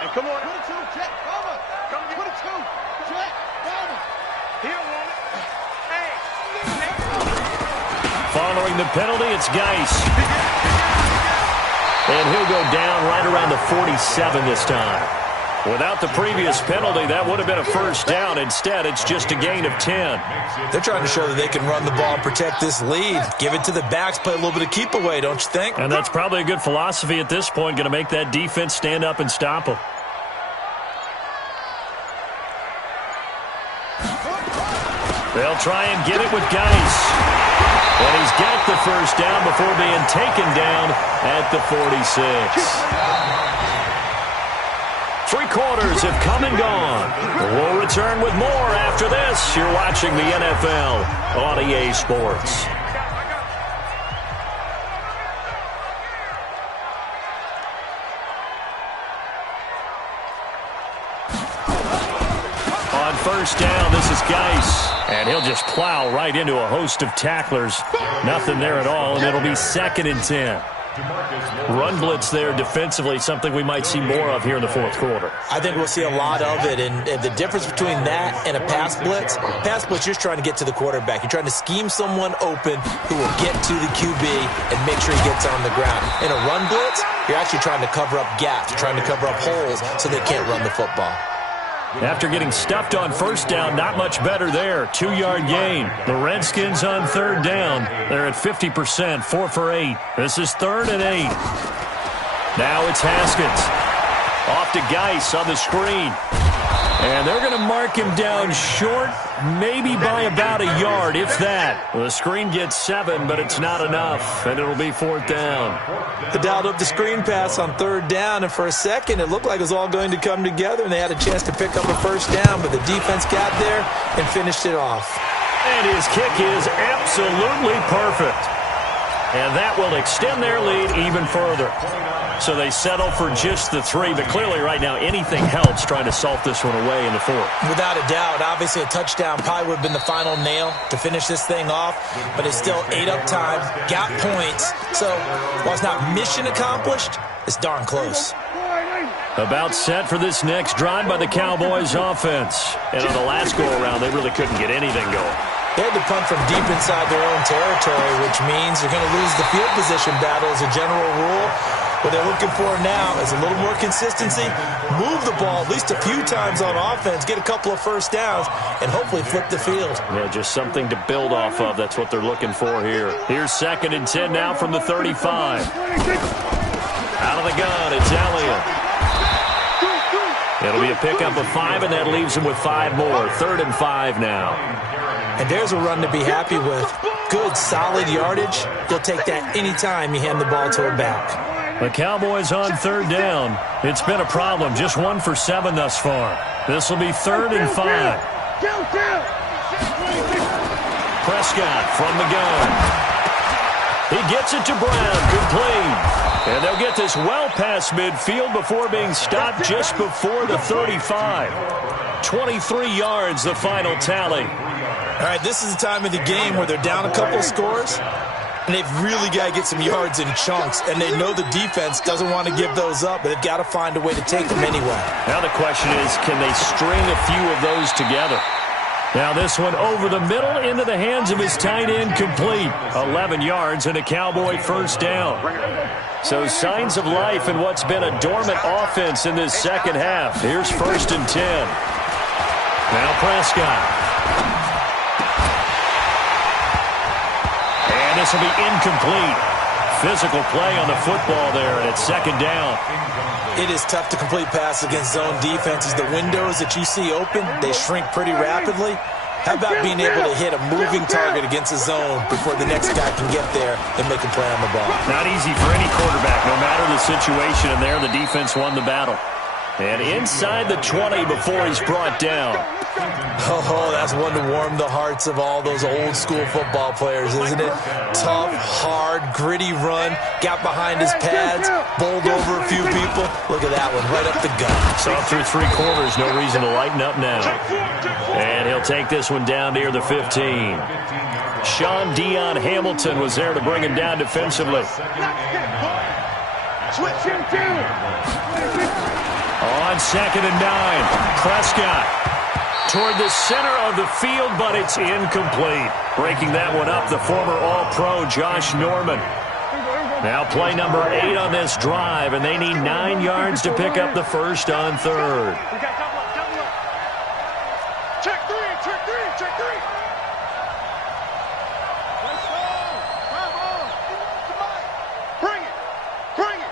And come on. 22, Jet, Bama. Come on, 22, Jet, Bama. He don't want it. Hey. Following the penalty, it's Geis. And he'll go down right around the 47 this time. Without the previous penalty, that would have been a first down. Instead, it's just a gain of 10. They're trying to show that they can run the ball and protect this lead. Give it to the backs, play a little bit of keep away, don't you think? And that's probably a good philosophy at this point, going to make that defense stand up and stop them. They'll try and get it with Geis. And he's got the first down before being taken down at the 46. 3 quarters have come and gone. We'll return with more after this. You're watching the NFL on EA Sports. On first down, this is Geis. And he'll just plow right into a host of tacklers. Nothing there at all, and it'll be 2nd and 10. Run blitz there defensively, something we might see more of here in the 4th quarter. I think we'll see a lot of it, and the difference between that and a pass blitz, you're just trying to get to the quarterback. You're trying to scheme someone open who will get to the QB and make sure he gets on the ground. In a run blitz, you're actually trying to cover up gaps. You're trying to cover up holes so they can't run the football. After getting stuffed on first down, not much better there. 2-yard gain. The Redskins on third down. They're at 50%, 4 for 8. This is 3rd and 8. Now it's Haskins. Off to Geis on the screen. And they're going to mark him down short, maybe by about a yard, if that. The screen gets 7, but it's not enough, and it'll be 4th down. They dialed up the screen pass on 3rd down, and for a second it looked like it was all going to come together, and they had a chance to pick up a first down, but the defense got there and finished it off. And his kick is absolutely perfect. And that will extend their lead even further. So they settle for just the 3, but clearly right now anything helps trying to salt this one away in the 4th. Without a doubt, obviously a touchdown probably would have been the final nail to finish this thing off, but it's still ate up time, got points. So while it's not mission accomplished, it's darn close. About set for this next drive by the Cowboys offense. And on the last go-around, they really couldn't get anything going. They had to punt from deep inside their own territory, which means they're going to lose the field position battle as a general rule. What they're looking for now is a little more consistency, move the ball at least a few times on offense, get a couple of first downs, and hopefully flip the field. Yeah, just something to build off of. That's what they're looking for here. Here's 2nd and 10 now from the 35. Out of the gun, it's Elliott. It'll be a pickup of 5, and that leaves him with 5 more. 3rd and 5 now. And there's a run to be happy with. Good, solid yardage. You'll take that anytime you hand the ball to a back. The Cowboys on 3rd down. It's been a problem. Just 1 for 7 thus far. This will be 3rd and 5. Prescott from the gun. He gets it to Brown. Complete. And they'll get this well past midfield before being stopped just before the 35. 23 yards, the final tally. All right, this is the time of the game where they're down a couple of scores, and they've really got to get some yards in chunks, and they know the defense doesn't want to give those up, but they've got to find a way to take them anyway. Now the question is, can they string a few of those together? Now this one over the middle into the hands of his tight end, complete. 11 yards and a Cowboy first down. So signs of life in what's been a dormant offense in this second half. Here's 1st and 10. Now Prescott. And this will be incomplete. Physical play on the football there, and it's 2nd down. It is tough to complete pass against zone defenses. The windows that you see open, they shrink pretty rapidly. How about being able to hit a moving target against a zone before the next guy can get there and make a play on the ball? Not easy for any quarterback, no matter the situation, and there the defense won the battle. And inside the 20 before he's brought down. Oh, that's one to warm the hearts of all those old-school football players, isn't it? Tough, hard, gritty run, got behind his pads, bowled over a few people. Look at that one, right up the gut. So through 3 quarters, no reason to lighten up now. And he'll take this one down near the 15. Sean Dion Hamilton was there to bring him down defensively. On 2nd and 9, Prescott toward the center of the field, but it's incomplete. Breaking that one up, the former All-Pro Josh Norman. Now play number 8 on this drive, and they need 9 yards to pick up the first on 3rd. Check 3, check 3, check 3. Bring it, bring it.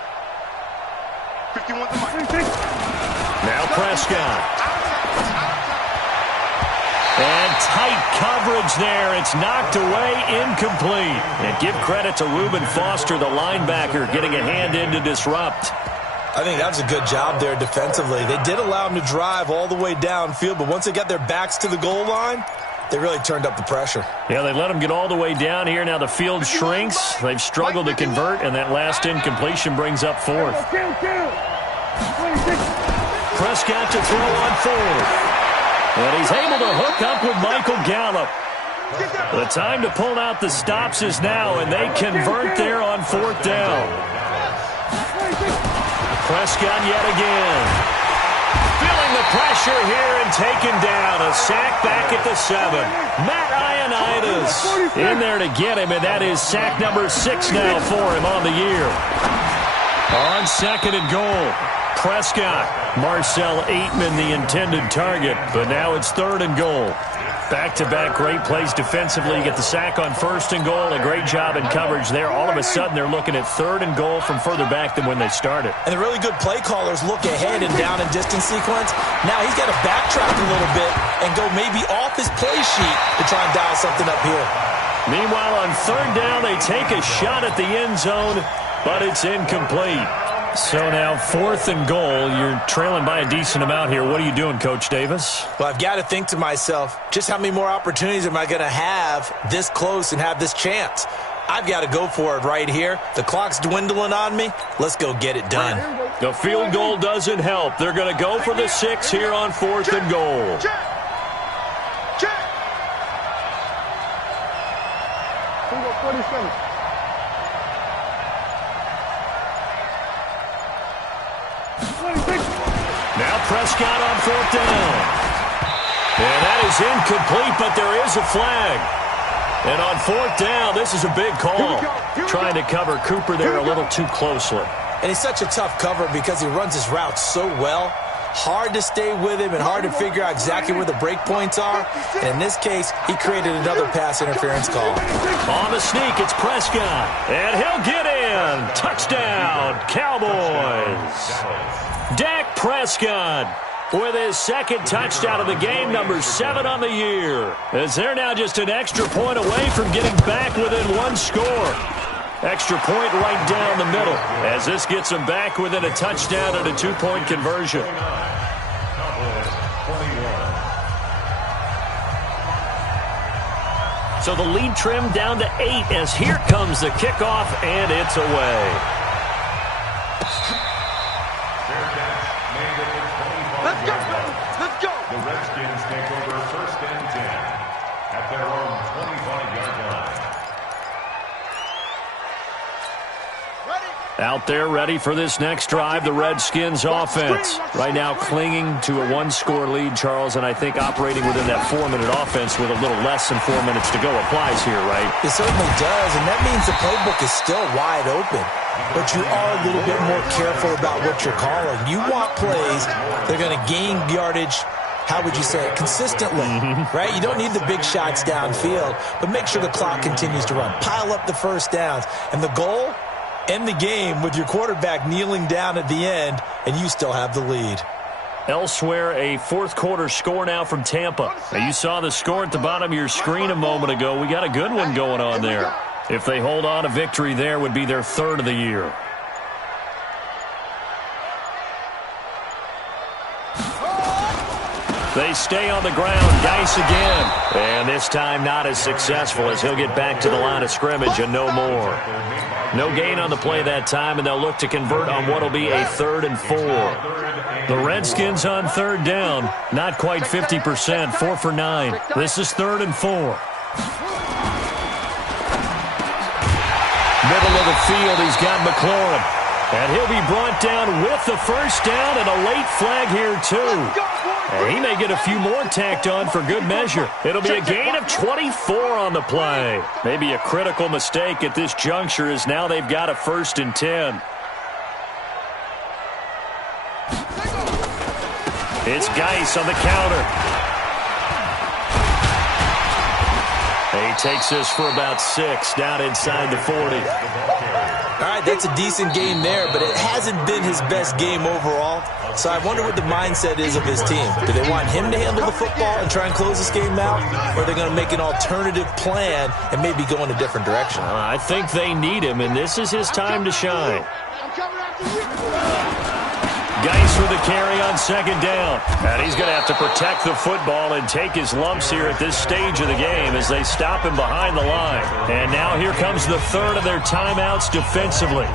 51 to Mike. Now Prescott. And tight coverage there. It's knocked away, incomplete. And give credit to Reuben Foster, the linebacker, getting a hand in to disrupt. I think that was a good job there defensively. They did allow him to drive all the way downfield, but once they got their backs to the goal line, they really turned up the pressure. Yeah, they let him get all the way down here. Now the field shrinks. They've struggled to convert, and that last incompletion brings up 4th. Prescott to throw on 4th. And he's able to hook up with Michael Gallup. The time to pull out the stops is now, and they convert there on 4th down. Prescott yet again. Feeling the pressure here and taken down. A sack back at the 7. Matt Ioannidis in there to get him, and that is sack number 6 now for him on the year. On 2nd and goal. Prescott. Marcel Aitman, the intended target, but now it's 3rd and goal. Back-to-back great plays defensively. You get the sack on 1st and goal. A great job in coverage there. All of a sudden, they're looking at 3rd and goal from further back than when they started. And the really good play callers look ahead and down and distance sequence. Now he's got to backtrack a little bit and go maybe off his play sheet to try and dial something up here. Meanwhile, on 3rd down, they take a shot at the end zone, but it's incomplete. So now 4th and goal. You're trailing by a decent amount here. What are you doing, Coach Davis? Well, I've got to think to myself, just how many more opportunities am I going to have this close and have this chance? I've got to go for it right here. The clock's dwindling on me. Let's go get it done. The field goal doesn't help. They're going to go for the 6 here on 4th and goal. Check. 47. Now Prescott on 4th down. And that is incomplete, but there is a flag. And on 4th down, this is a big call. Trying to cover Cooper there a little too closely. And he's such a tough cover because he runs his route so well. Hard to stay with him and hard to figure out exactly where the break points are. And in this case, he created another pass interference call. On the sneak, it's Prescott. And he'll get in. Touchdown, Cowboys. Dak Prescott with his 2nd touchdown of the game, number 7 on the year. As they're now just an extra point away from getting back within 1 score. Extra point right down the middle as this gets them back within a touchdown and a 2-point conversion. So the lead trimmed down to 8 as here comes the kickoff, and it's away. Let's go. Let's go. The Redskins take over 1st and 10 at their own 25-yard line. Out there ready for this next drive, the Redskins offense. Right now clinging to a 1-score lead, Charles, and I think operating within that 4-minute offense with a little less than 4 minutes to go applies here, right? It certainly does, and that means the playbook is still wide open. But you are a little bit more careful about what you're calling. You want plays that are going to gain yardage, how would you say it, consistently, right? You don't need the big shots downfield, but make sure the clock continues to run. Pile up the 1st downs. And the goal, end the game with your quarterback kneeling down at the end, and you still have the lead. Elsewhere, a 4th quarter score now from Tampa. Now, you saw the score at the bottom of your screen a moment ago. We got a good one going on there. If they hold on, a victory there would be their 3rd of the year. They stay on the ground. Geis again. And this time not as successful as he'll get back to the line of scrimmage and no more. No gain on the play that time, and they'll look to convert on what will be a 3rd and 4. The Redskins on 3rd down. Not quite 50%. 4 for 9. This is 3rd and 4. Middle of the field, he's got McLaurin. And he'll be brought down with the 1st down and a late flag here, too. And he may get a few more tacked on for good measure. It'll be a gain of 24 on the play. Maybe a critical mistake at this juncture as now they've got a 1st and 10. It's Geis on the counter. He takes this for about 6 down inside the 40. All right, that's a decent game there, but it hasn't been his best game overall. So I wonder what the mindset is of his team. Do they want him to handle the football and try and close this game out? Or are they going to make an alternative plan and maybe go in a different direction? I think they need him, and this is his time to shine. Geis with the carry on 2nd down. And he's going to have to protect the football and take his lumps here at this stage of the game as they stop him behind the line. And now here comes the 3rd of their timeouts defensively.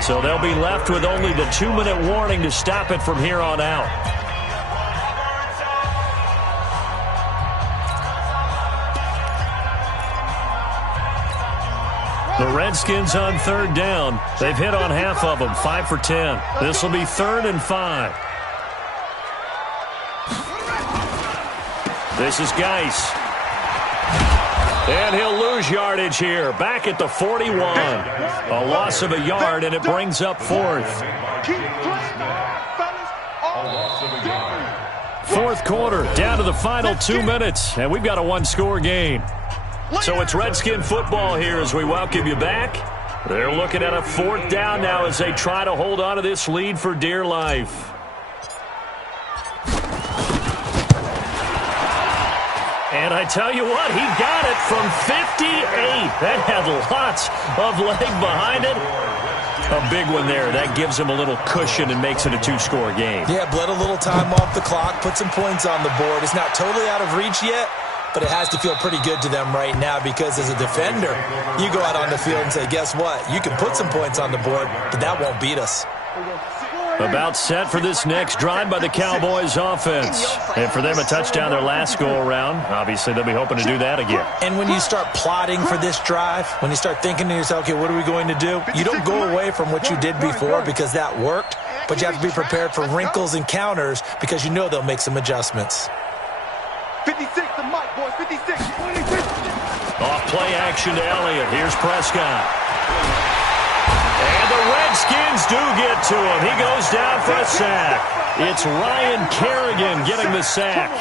So they'll be left with only the 2-minute warning to stop it from here on out. The Redskins on 3rd down. They've hit on half of them, 5 for 10. This will be 3rd and 5. This is Geis. And he'll lose yardage here. Back at the 41. A loss of a yard, and it brings up fourth. Fourth quarter, down to the final 2 minutes, and we've got a one-score game. So it's Redskin football here as we welcome you back. They're looking at a fourth down now as they try to hold on to this lead for dear life. And I tell you what, he got it from 58. That had lots of leg behind it. A big one there. That gives him a little cushion and makes it a two-score game. Yeah, bled a little time off the clock, put some points on the board. It's not totally out of reach yet, but it has to feel pretty good to them right now because as a defender, you go out on the field and say, guess what? You can put some points on the board, but that won't beat us. About set for this next drive by the Cowboys offense. And for them, a touchdown their last go-around. Obviously, they'll be hoping to do that again. And when you start plotting for this drive, when you start thinking to yourself, okay, what are we going to do? You don't go away from what you did before because that worked, but you have to be prepared for wrinkles and counters because you know they'll make some adjustments. 56 to Mike, boys. 56. Off play action to Elliott. Here's Prescott. And the Redskins do get to him. He goes down for a sack. It's Ryan Kerrigan getting the sack.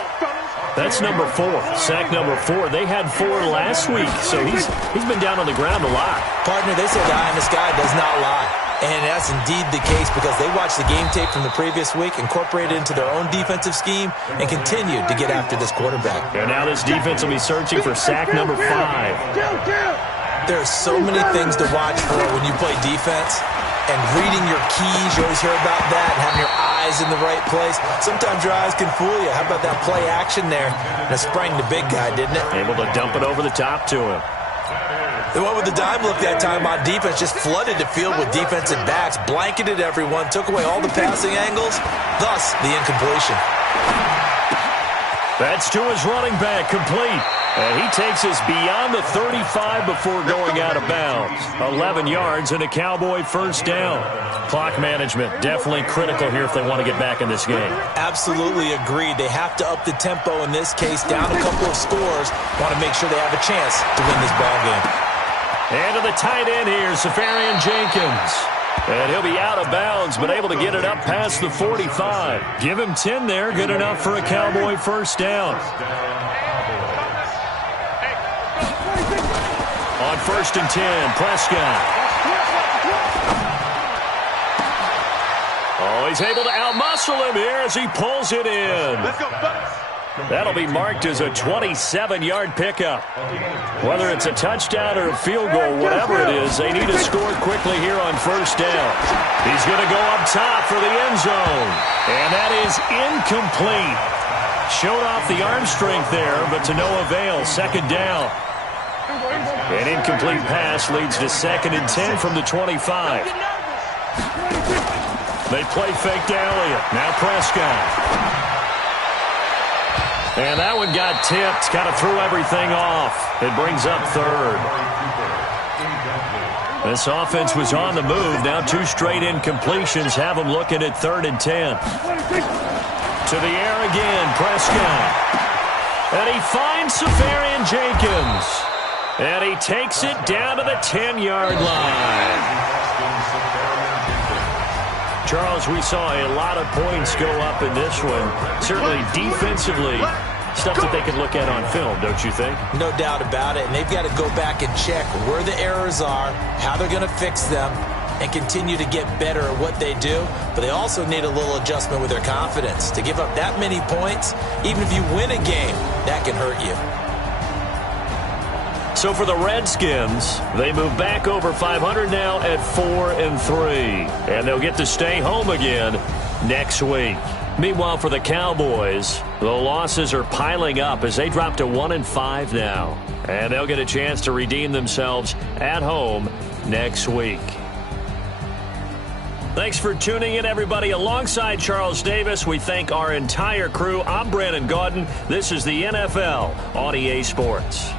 That's number 4. Sack number 4. They had 4 last week, so he's been down on the ground a lot. Partner, they say the eye in the sky does not lie. And that's indeed the case because they watched the game tape from the previous week, incorporated it into their own defensive scheme, and continued to get after this quarterback. And now this defense will be searching for sack number 5. There are so many things to watch for when you play defense, and reading your keys, you always hear about that, and having your eyes in the right place. Sometimes your eyes can fool you. How about that play action there? And it sprang the big guy, didn't it? Able to dump it over the top to him. The one with the dime look that time on defense just flooded the field with defensive backs, blanketed everyone, took away all the passing angles, thus the incompletion. That's to his running back, complete. And he takes us beyond the 35 before going out of bounds. 11 yards and a Cowboy first down. Clock management definitely critical here if they want to get back in this game. Absolutely agreed. They have to up the tempo in this case, down a couple of scores. Want to make sure they have a chance to win this ball game. And to the tight end here, Safarian Jenkins. And he'll be out of bounds, but able to get it up past the 45. Give him 10 there, good enough for a Cowboy first down. On 1st and 10, Prescott. Oh, he's able to outmuscle him here as he pulls it in. Let's go, buddies. That'll be marked as a 27-yard pickup. Whether it's a touchdown or a field goal, whatever it is, they need to score quickly here on first down. He's going to go up top for the end zone. And that is incomplete. Showed off the arm strength there, but to no avail. Second down. An incomplete pass leads to 2nd and 10 from the 25. They play fake to Elliott. Now Prescott. And that one got tipped. Kind of threw everything off. It brings up 3rd. This offense was on the move. Now 2 straight incompletions have them looking at 3rd and 10. To the air again, Prescott. And he finds Safarian Jenkins. And he takes it down to the 10-yard line. Charles, we saw a lot of points go up in this one. Certainly defensively, stuff that they can look at on film, don't you think? No doubt about it. And they've got to go back and check where the errors are, how they're going to fix them, and continue to get better at what they do. But they also need a little adjustment with their confidence. To give up that many points, even if you win a game, that can hurt you. So for the Redskins, they move back over 500 now at 4-3. And they'll get to stay home again next week. Meanwhile, for the Cowboys, the losses are piling up as they drop to 1-5 now. And they'll get a chance to redeem themselves at home next week. Thanks for tuning in, everybody. Alongside Charles Davis, we thank our entire crew. I'm Brandon Gaudin. This is the NFL on EA Sports.